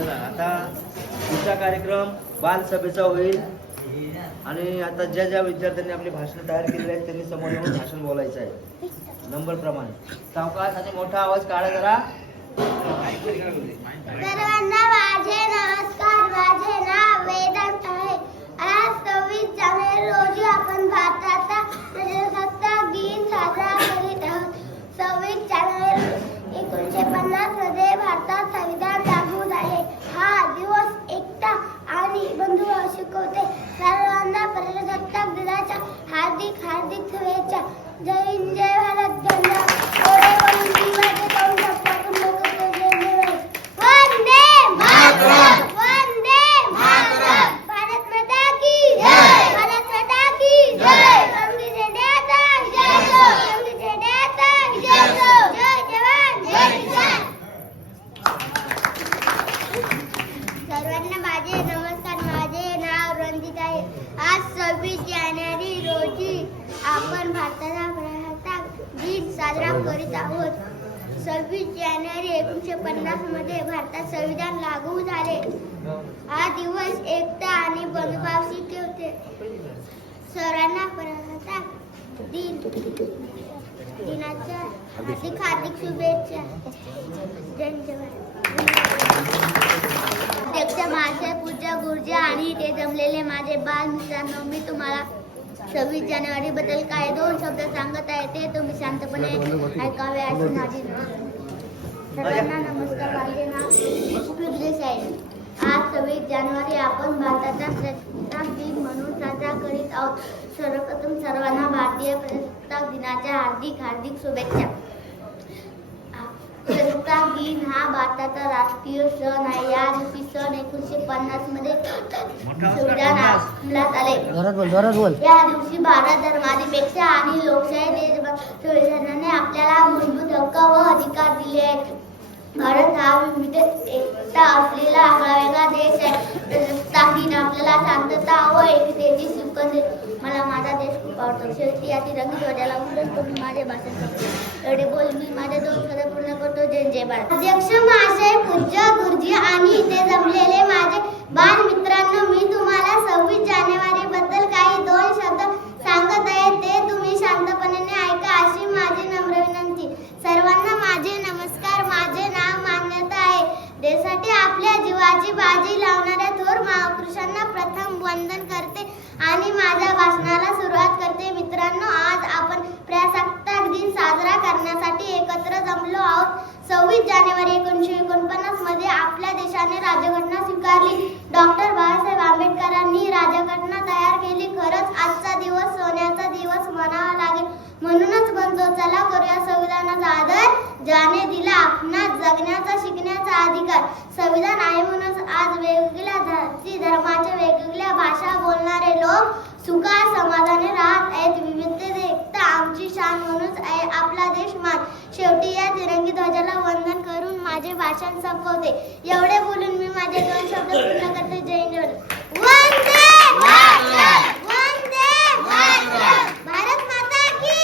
चला आता पुढचा कार्यक्रम बालसभेचा होईल. आणि आता ज्या ज्या विद्यार्थ्यांनी आपली भाषण तयार केली आहेत त्यांनी समोर येऊन भाषण बोलायचं आहे. नंबर प्रमाणे. सावकाश आणि मोठा आवाज काढा जरा. सर्वांना माझे नमस्कार माझे नाव वेद आहे आज सव्वीस जानेवारी रोजी आपण भारताचा प्रजासत्ताक दिन साजरा करीत आहोत सव्वीस जानेवारी एकोणीसशे पन्नासमध्ये भारतात संविधान लागू झाले हा दिवस एकता आणि बंधुभाव शिकवते सर्वांना प्रजासत्ताक दिनाच्या हार्दिक हार्दिक शुभेच्छा जय हिंद जय भारत धन्यवाद थोडे बोलून मी माझे दोन शब्द पूर्ण करतो जय जय भारत वंदे मातरम वंदे मातरम भारत माता की जय भारत माता की जय रंगी झेंड्याचा जय हो रंगी झेंड्याचा जय हो जय जवान जय किसान सर्वांना माझे नमस्कार माझे नाव रंजित आहे आज सव्वीस जानेवारी रोजी आपण भारताचा प्रजासत्ताक दिन साजरा करीत आहोत. सव्वीस जानेवारी एकोणीसशे पन्नासमध्ये भारतात संविधान लागू झाले. हा दिवस एकता आणि बंधुभाव शिकवते सर्वांना प्रजासत्ताक दिन दिनाच्या हार्दिक हार्दिक शुभेच्छा अध्यक्ष महाशय पूज्य गुरुजी आणि इथे जमलेले माझे बाल मित्रांनो मी तुम्हाला सव्वीस जानेवारी बद्दल काय दोन शब्द सांगत आहे ते तुम्ही शांतपणे ऐकावे अशी माझी सर्वांना नमस्कार माझे नाव आहे आज सव्वीस जानेवारी आपण भारताचा प्रजासत्ताक दिन म्हणून साजरा करीत आहोत सर्वप्रथम सर्वांना भारतीय प्रजासत्ताक दिनाच्या हार्दिक हार्दिक शुभेच्छा प्रजासत्ताक दिन हा भारताचा राष्ट्रीय सण आहे. या दिवशी सन एकोणीसशे पन्नासमध्ये अंमलात आले. या दिवशी भारत धर्माधिपेक्षा आणि लोकशाही संविधानाने आपल्याला मूलभूत हक्क व अधिकार दिले आहेत. भारत हा विविध एकता असलेला आगळावेगळा देश आहे. प्रजासत्ताक आपल्याला शांतता व एकतेची शिकवण देतो मला माझा देश खूप आवडतो. शेवटी या तिरंगी ध्वजाला उलट करून माझे भाषण करतो. एवढे बोल मी माझे दोन शब्द पूर्ण करतो. जय जय भारत. अध्यक्ष माझे पूज्य गुरुजी आणि इथे जमलेले माझे बाल मित्रांनो मी तुम्हाला सव्वीस जानेवारी बद्दल काही दोन शब्द सांगत आहे ते तुम्ही शांतपणे ऐका अशी माझी नम्र विनंती सर्वांना माझे नमस्कार माझे नाव मान्यता आहे देशासाठी आपल्या बाजी लावणाऱ्या थोर महापुरुषांना प्रथम वंदन करते आणि माझ्या भाषणाला सुरुवात करते. मित्रांनो आज आपण प्रजासत्ताक दिन साजरा करण्यासाठी एकत्र जमलो आहोत. सव्वीस जानेवारी एकोणीसशे एकोणपन्नासमध्ये आपल्या देशाने राज्यघटना स्वीकारली. डॉक्टर बाबासाहेब आंबेडकरांनी राज्यघटना तयार केली. खरंच आजचा दिवस सोन्याचा दिवस म्हणावा लागेल. म्हणूनच म्हणतो चला करूया संविधानाचा आदर. ज्याने दिला आपणास जगण्याचा शिकण्याचा अधिकार. संविधान आहे म्हणून आज वेगवेगळ्या धर्माच्या वेगवेगळ्या भाषा बोलणारे लोक सुखा समाधाने राहत आहेत. विविधतेत एकता आमची शान म्हणून आहे आपला देश मान. शेवटी या तिरंगी ध्वजाला वंदन करून माझे भाषण संपवते. एवढे बोलून मी माझे दोन शब्द पूर्ण करते जय हिंद वंदे मातरम! वंदे मातरम! भारत माता की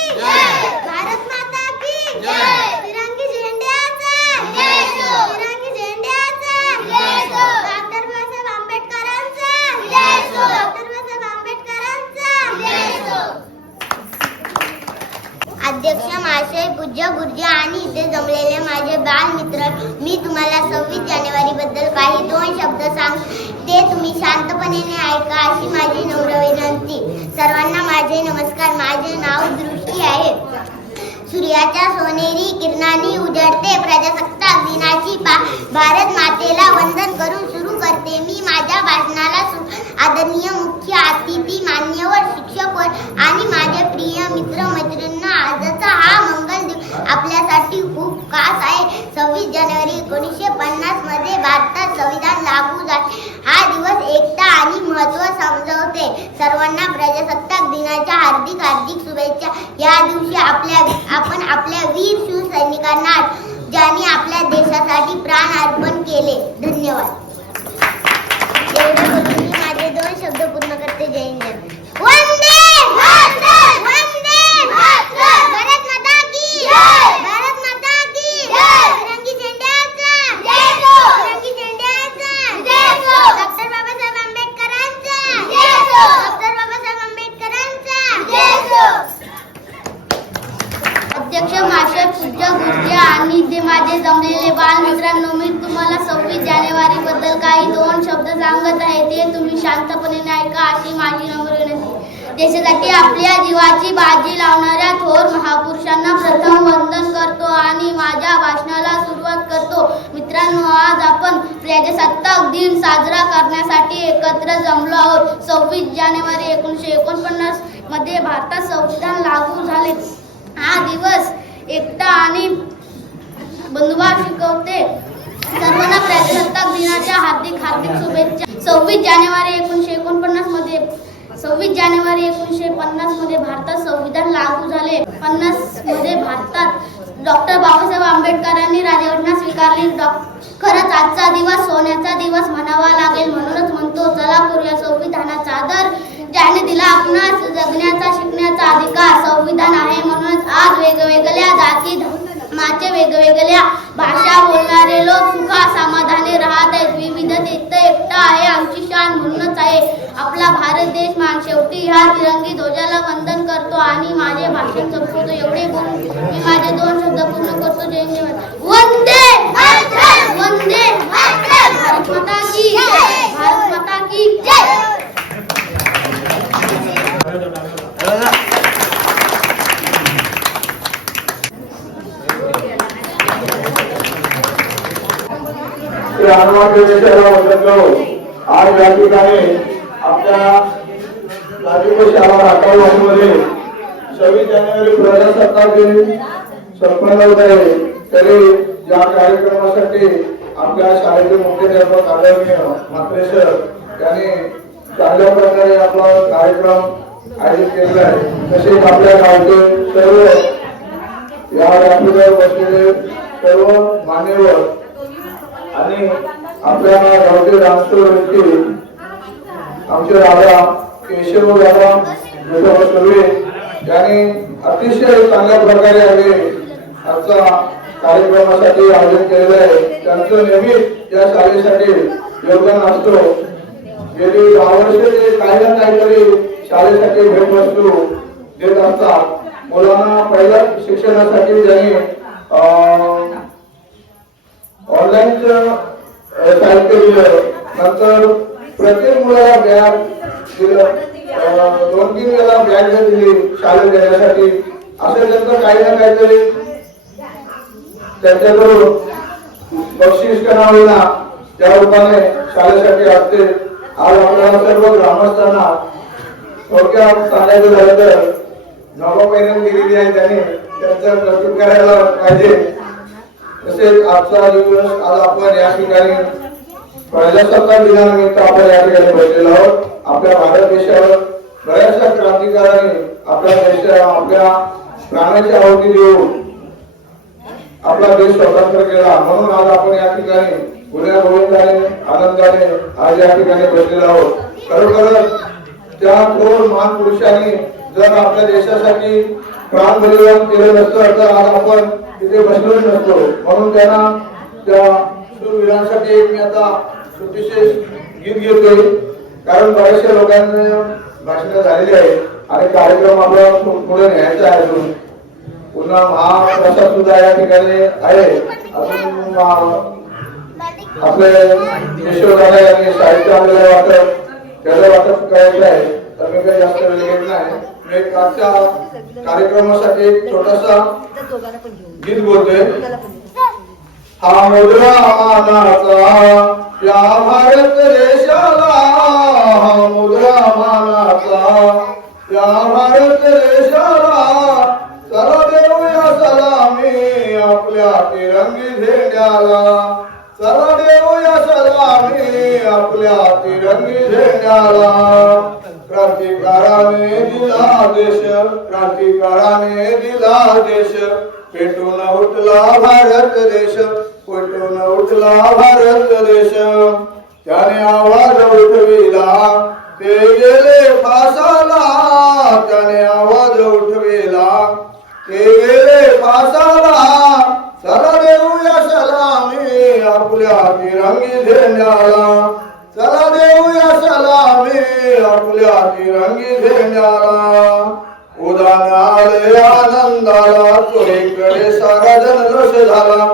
भारत माता की तिरंगी झेंड्याचा तिरंगी झेंड्याचा डॉक्टर बाबासाहेब आंबेडकरांचा डॉक्टर बाबासाहेब आंबेडकरांचा अध्यक्ष महाशय पूज्य गुरुजी आणि इथे जमलेले माझे बाल मित्र मी तुम्हाला सव्वीस जानेवारी बद्दल काही दोन शब्द सांग. ते तुम्ही शांतपणे ऐका अशी माझी नम्र विनंती. सर्वांना माझे नमस्कार. माझे नाव दृष्टी आहे. सूर्याच्या सोनेरी किरणांनी उजळते प्रजासत्ताक दिनाची पा भारत मातेला वंदन करून सुरू करते मी माझ्या भाषणाला सु- आदरणीय मुख्य अतिथी मान्यवर शिक्षक व- आणि माझे प्रिय मित्र मैत्रिणींना आजचा हा मंगल दिवस आपल्यासाठी खूप खास आहे सव्वीस जानेवारी एकोणीसशे पन्नासमध्ये भारतात संविधान लागू झाले हा दिवस एकता आणि महत्त्व समजवते. सर्वांना प्रजासत्ताक दिनाच्या हार्दिक हार्दिक शुभेच्छा. या दिवशी आपल्या आपण आपल्या वीर शिवसैनिकांना ज्यांनी आपल्या देशासाठी प्राण अर्पण केले. धन्यवाद. एवढं बोलून माझे दोन शब्द पूर्ण करते जय हिंद. वंदे मातरम! वंदे मातरम! भारत माता की भारत माता की तिरंगी झेंड्याचा तिरंगी झेंड्याचा सांगत आहे ते तुम्ही शांतपणे ऐका अशी माझी नम्र विनंती. देशासाठी आपल्या जीवाची बाजी लावणाऱ्या थोर महापुरुषांना प्रथम वंदन करतो आणि माझ्या भाषणाला सुरुवात करतो. मित्रांनो आज आपण प्रजासत्ताक दिन साजरा करण्यासाठी एकत्र जमलो आहोत. सव्वीस जानेवारी एकोणीसशे एकोणपन्नासमध्ये भारतात संविधान लागू झाले. हा दिवस एकता आणि बंधुभाव शिकवते. सर्वांना प्रजासत्ताक दिनाच्या हार्दिक हार्दिक शुभेच्छा. सव्वीस जानेवारी एकोणीसशे एकोणपन्नासमध्ये सव्वीस जानेवारी एकोणीसशे पन्नासमध्ये भारतात संविधान लागू झाले. पन्नासमध्ये भारतात डॉक्टर बाबासाहेब आंबेडकरांनी राजघटना स्वीकारली. खरंच आजचा दिवस सोन्याचा दिवस म्हणावा लागेल. म्हणूनच म्हणतो चला करूया संविधानाचा आदर ज्याने दिला आपणास जगण्याचा शिकण्याचा अधिकार संविधान आहे. म्हणूनच आज वेगवेगळ्या जाती माझे वेगवेगळ्या भाषा बोलणारे लोक सुखा समाधाने राहत आहेत. विविधतेत एकटा आहे. आमची शान म्हणूनच आहे. आपला भारत देश मान शेवटी ह्या तिरंगी ध्वजाला वंदन करतो आणि माझे भाषण संपवतो. एवढे बोलून मी माझे दोन शब्द पूर्ण करतो. जय जय वंदे वंदे भारत माता की! भारत माता की जय दादा. श्री हनुमान आज या ठिकाणी आपल्या सव्वीस जानेवारी प्रजासत्ताक दिन संपन्न होत आहे. तरी या कार्यक्रमासाठी आपल्या शाळेचे मुख्याध्यापक आदरणीय म्हात्रे सर यांनी चांगल्या प्रकारे आपला कार्यक्रम आयोजित केलेला आहे. तसेच आपल्या गावचे सर्व या व्यापीवर बसलेले सर्व मान्यवर आणि आपल्या गावचे राष्ट्र व्यक्ती आमचे राजा केशव राजा विठोबा सर्वे यांनी अतिशय चांगल्या प्रकारे आम्ही आजचा कार्यक्रमासाठी आयोजन केलेलं आहे. त्यांचं नेहमीच या शाळेसाठी योगदान असतो. गेली दहा वर्ष ते काही ना काहीतरी शाळेसाठी भेटवस्तू देत असतात. मुलांना पहिल्या शिक्षणासाठी त्यांनी ऑनलाईनचं साहित्य दिलं नंतर प्रत्येक मुलाला बॅग दिलं. दोन तीन वेळा बॅग दिली शाळेत देण्यासाठी असं त्यांचं काही ना काहीतरी त्यांच्याकडून बक्षीस का होईना त्या रूपाने शाळेसाठी असते. आज आपल्याला सर्व ग्रामस्थांना थोडक्यात सांगायचं झालं तर नवा महिन्यात दिलेली आहे त्यांनी. त्यांचं कौतुक करायला पाहिजे. तसेच आजचा दिवस आज आपण या ठिकाणी प्रजासत्ताक दिनानिमित्त आपण या ठिकाणी बसलेलो आहोत. आपल्या भारत देशावर बऱ्याचशा क्रांतिकारांनी आपल्या देशा आपल्या प्राण्याची आहुती देऊन आपला देश स्वतंत्र केला. म्हणून आज आपण या ठिकाणी गुन्ह्या गोविंदाने आनंदाने आज या ठिकाणी बसलेलो आहोत. खरोखरच त्या थोर महान पुरुषांनी जर आपल्या देशासाठी प्राण बलिदान केलं नसतं तर आज आपण तिथे बसलोच नसतो. म्हणून त्यांना त्या शूरवीरांसाठी एक मी आता छोटीशी गीत घेतोय. कारण बऱ्याचशा लोकांनी भाषण झालेली आहे. आणि कार्यक्रम आपला पुढे न्यायचा आहे अजून. पुन्हा महाप्रसाद सुद्धा या ठिकाणी आहे. अजून आपले यशोदादा यांनी साहित्य आपल्याला वाटप त्याचं वाटप करायचं आहे. तर मी काही जास्त वेळ घेत नाही. मी आजच्या कार्यक्रमासाठी एक छोटासा गीत बोलतोय. हा मुद्रा मानाचा या भारत देशाला हा मुद्रा मानाचा या भारत देशाला चला देऊया सलामी आपल्या तिरंगी झेंड्याला. चला देऊया सलामी आपल्या तिरंगी झेंड्याला. क्रांतिकाराने दिला देश क्रांतिकाराने दिला देश. पेटून उठला भारत देश पेटून उठला भारत देश त्याने आवाज उठविला ते गेले पासाला. त्याने आवाज उठविला ते गेले पासाला. चला देऊया सलामी आपल्या तिरंगी झेंड्याला. चला देऊया सलामी आपल्या तिरंगी झेंड्याला. उदान आले आनंदाला चोहीकडे सारा जनरोष झाला.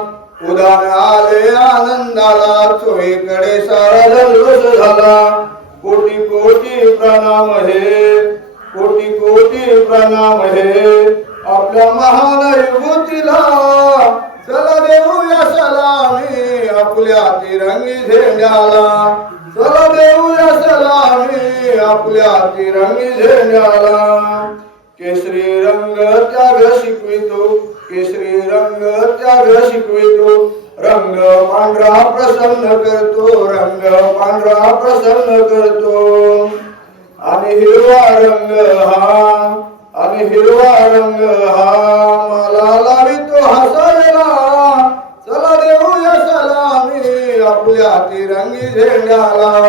उदान आले आनंदाला चोहीकडे सारा जल्लोष झाला. कोटी कोटी प्रणाम हे कोटी कोटी प्रणाम हे. आपल्या महान युगतीला चला देऊया सलामी आपल्या तिरंगी झेंड्याला. चला देऊया सलामी आपल्या तिरंगी झेंड्याला. केसरी रंग त्याग शिकवितो केसरी रंग त्याग शिकवितो रंग पांढरा प्रसन्न करतो रंग पांढरा प्रसन्न करतो. आणि हिरवा रंग हा आणि हिरवा रंग हा मला लावितो हसायला. चला देऊया सलामी आपल्या तिरंगी झेंड्याला.